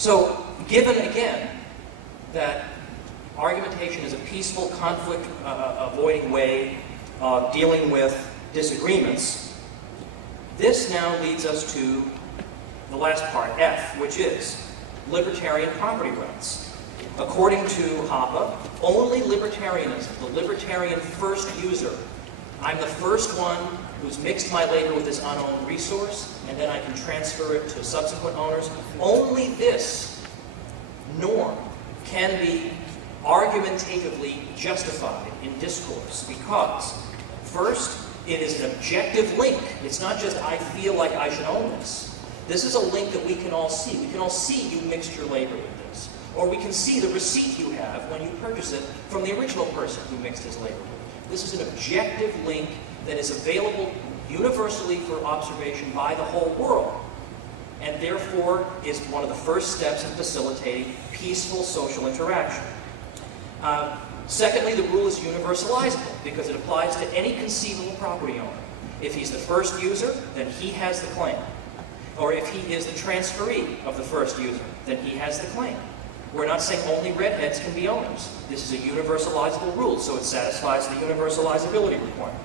So, given again that argumentation is a peaceful, conflict-avoiding way of dealing with disagreements, this now leads us to the last part, F, which is libertarian property rights. According to Hoppe, only libertarianism, the libertarian first user, I'm the first one who's mixed my labor with this unowned resource, and then I can transfer it to subsequent owners. Only this norm can be argumentatively justified in discourse because, first, it is an objective link. It's not just, I feel like I should own this. This is a link that we can all see. We can all see you mixed your labor with this. Or we can see the receipt you have when you purchase it from the original person who mixed his labor with it. This is an objective link that is available universally for observation by the whole world, and therefore is one of the first steps in facilitating peaceful social interaction. Secondly, the rule is universalizable because it applies to any conceivable property owner. If he's the first user, then he has the claim. Or if he is the transferee of the first user, then he has the claim. We're not saying only redheads can be owners. This is a universalizable rule, so it satisfies the universalizability requirement.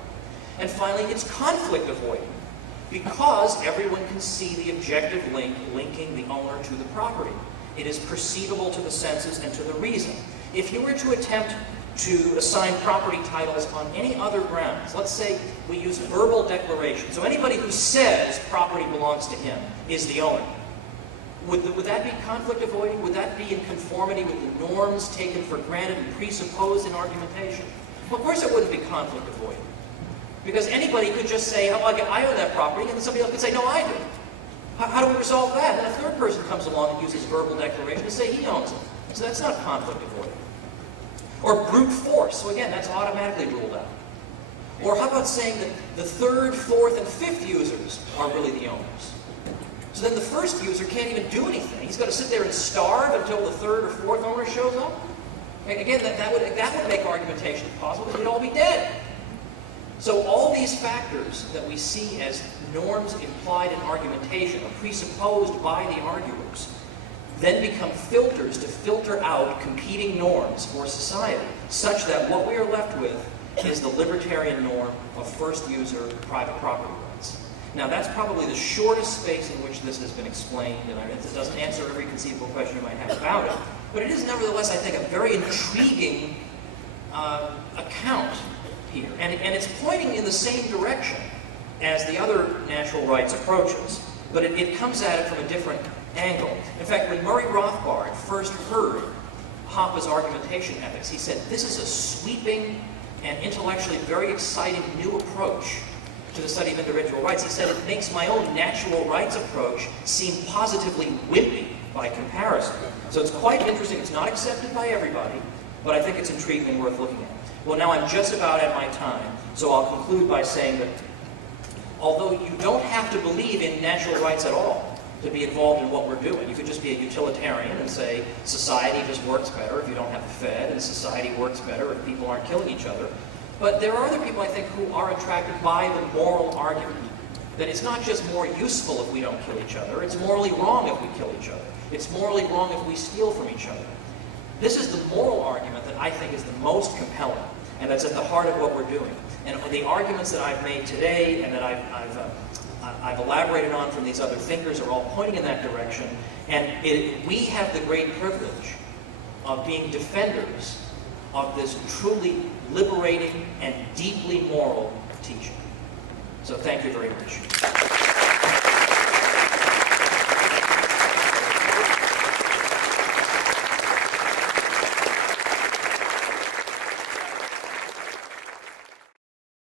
And finally, it's conflict avoiding because everyone can see the objective link linking the owner to the property. It is perceivable to the senses and to the reason. If you were to attempt to assign property titles on any other grounds, let's say we use verbal declaration, so anybody who says property belongs to him is the owner. Would that be conflict avoiding? Would that be in conformity with the norms taken for granted and presupposed in argumentation? Well, of course it wouldn't be conflict avoiding. Because anybody could just say, oh, I own that property, and then somebody else could say, no, I do. How do we resolve that? And a third person comes along and uses verbal declaration to say he owns it. So that's not conflict avoiding. Or brute force. So again, that's automatically ruled out. Or how about saying that the third, fourth, and fifth users are really the owners? So then the first user can't even do anything. He's got to sit there and starve until the third or fourth owner shows up? And again, that would make argumentation possible because we'd all be dead. So all these factors that we see as norms implied in argumentation or presupposed by the arguers then become filters to filter out competing norms for society, such that what we are left with is the libertarian norm of first user private property rights. Now that's probably the shortest space in which this has been explained, and it doesn't answer every conceivable question you might have about it, but it is nevertheless, I think, a very intriguing account here. And it's pointing in the same direction as the other natural rights approaches, but it comes at it from a different angle. In fact, when Murray Rothbard first heard Hoppe's argumentation ethics, he said, this is a sweeping and intellectually very exciting new approach to the study of individual rights. He said, it makes my own natural rights approach seem positively wimpy by comparison. So it's quite interesting. It's not accepted by everybody, but I think it's intriguing and worth looking at. Well, now I'm just about at my time, so I'll conclude by saying that although you don't have to believe in natural rights at all to be involved in what we're doing, you could just be a utilitarian and say society just works better if you don't have the Fed, and society works better if people aren't killing each other. But there are other people, I think, who are attracted by the moral argument that it's not just more useful if we don't kill each other, it's morally wrong if we kill each other. It's morally wrong if we steal from each other. This is the moral argument that I think is the most compelling, and that's at the heart of what we're doing. And the arguments that I've made today and that I've elaborated on from these other thinkers are all pointing in that direction, and we have the great privilege of being defenders of this truly liberating and deeply moral teaching. So thank you very much.